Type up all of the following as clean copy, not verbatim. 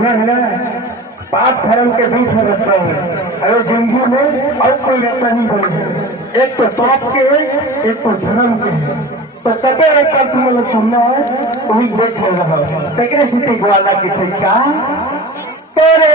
सुना है ना, पाप धर्म के बीच में रखता है। अगर जिंदगी में और कोई रखता नहीं बने, एक तो पाप के है, एक तो धर्म के है। तो कते एक बार तुम लोग सुनना है, वही देख ले रहा है। तकरे सिटी ग्वाला की थे क्या तेरे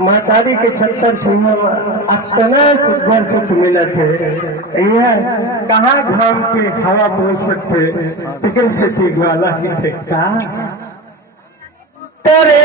मातारी के छत्तर सिंह अपना सुधर सुख मिले थे। यह कहाँ घाम के हवा पहुँच सकते, टिकट से ठीक वाला की थे का तेरे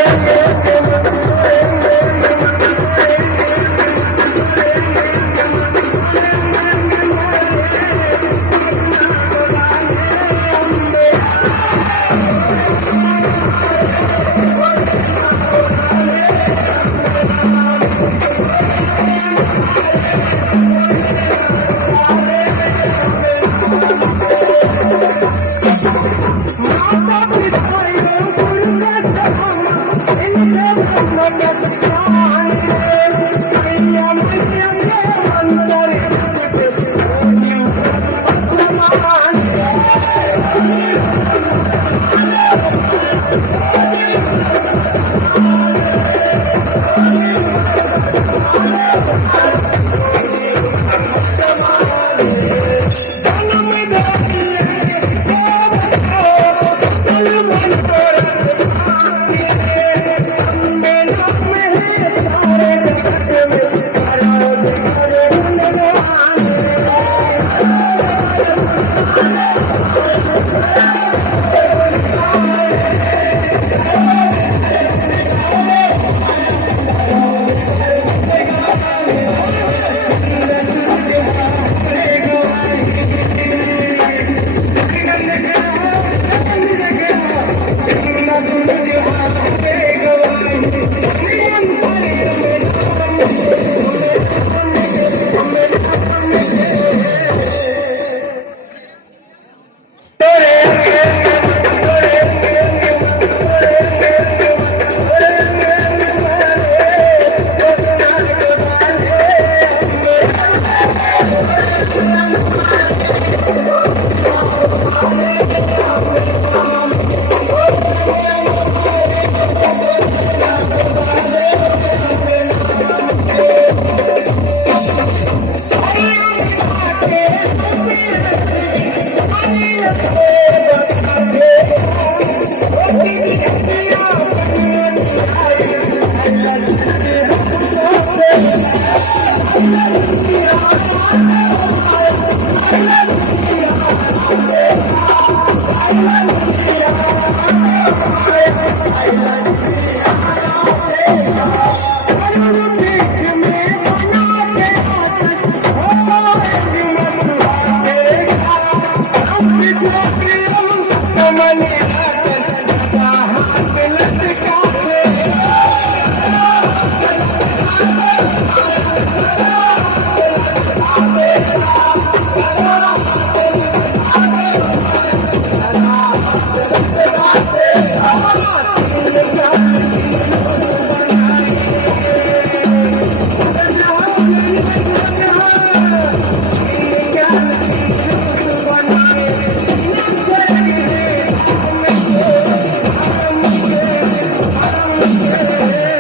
Thank you.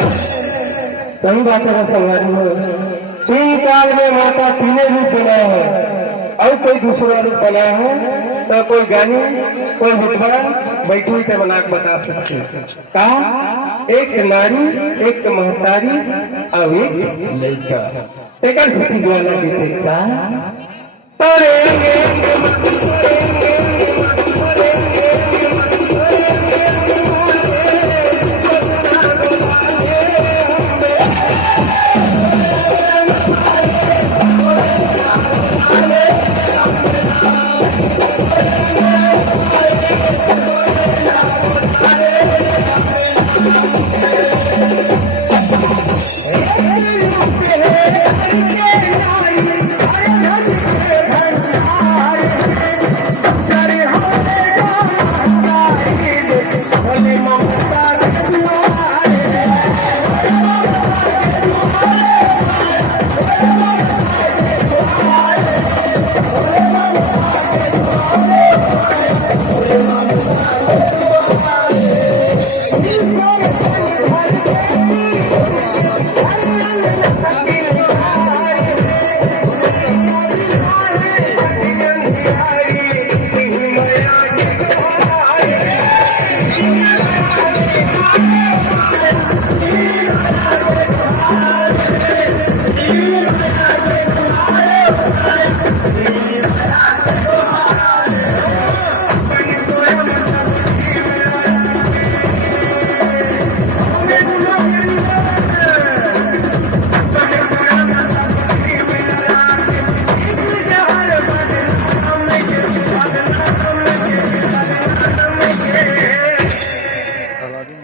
सही बात है संगारी हो। तीन काल में माता तीनों रूप बनाए हैं और कोई दूसरा रूप बनाया है तो कोई ज्ञानी कोई विद्वान बैठी हुई बना के बता सकते हैं। कहा एक नारी एक महतारी और एक लड़का एक सती ज्वाला देते का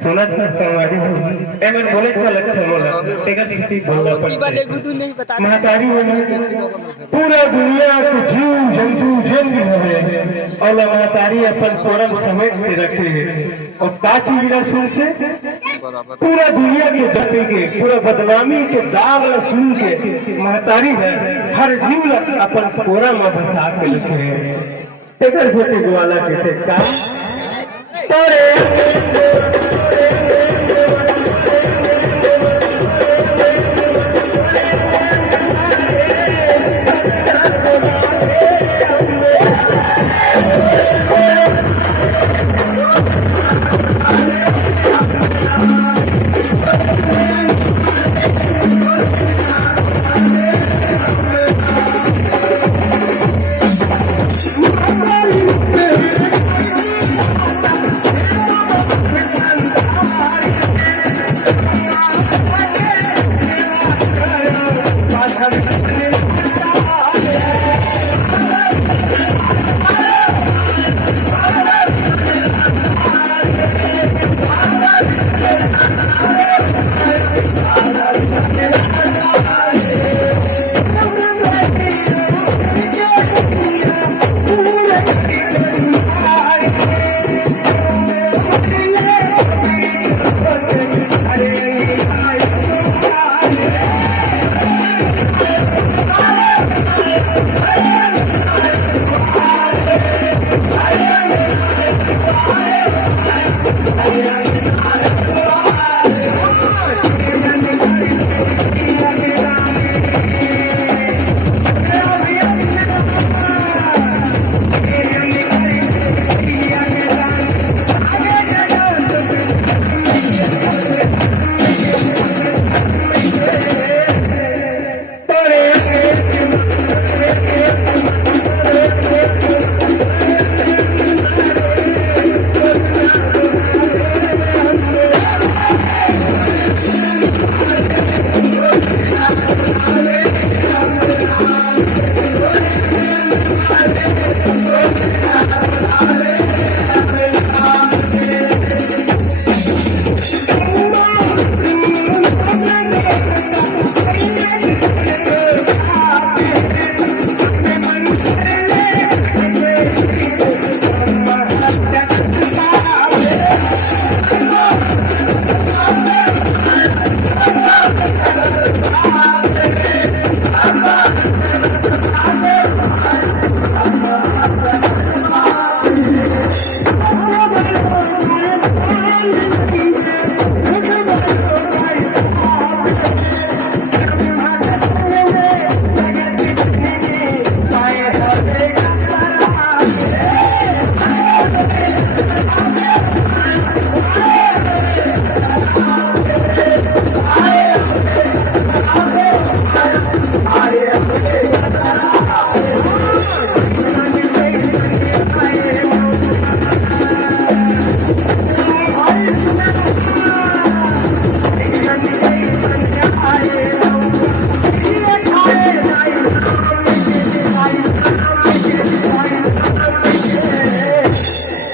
सुनत संवादी एमन बोले का लगता मोला तेगा स्थिति बोलना पड़ता महतारी में पूरा दुनिया के जीव जंतु जन भी हवे और महतारी अपन स्वरम समेट के रखे और का चीज ना सुन के पूरा दुनिया के जपे के पूरा बदनामी के दाग ला सुन के महतारी है हर जीव ला अपन पूरा में बसा के रखे तेकर से ग्वाला के का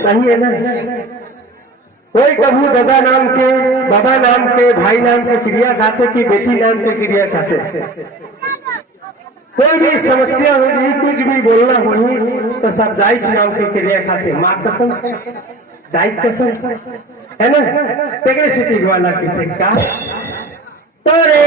सही है ना? कोई कभी दादा नाम के, बाबा नाम के, भाई नाम के क्रिया खाते की बेटी नाम के क्रिया खाते। कोई भी समस्या होगी, कुछ भी बोलना होगी तो सब दाइच नाम के क्रिया खाते। माँ कसम, दाइच कसम, है ना? तेरे सिटी वाला किसे का तोरे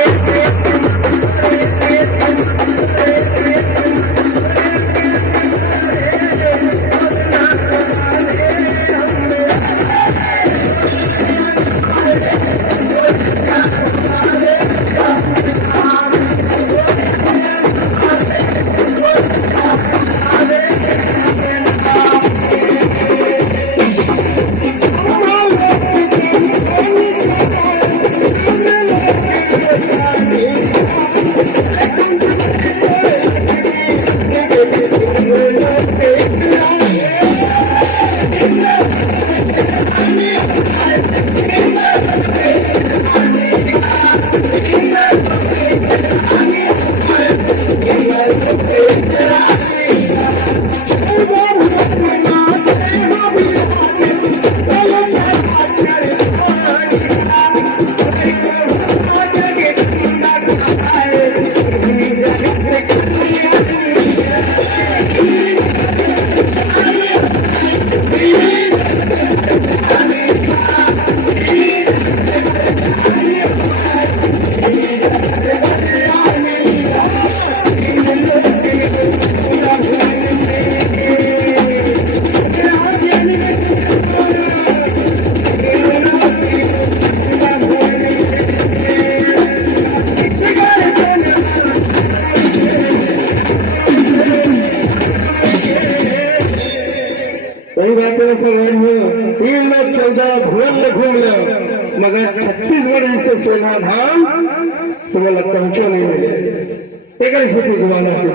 तीन लोग 14 भुवन में घूम लो, मगर छत्तीसगढ़ से सोना धाम तुम्हें पहुंचो नहीं मिले। एक स्थिति जुबाना की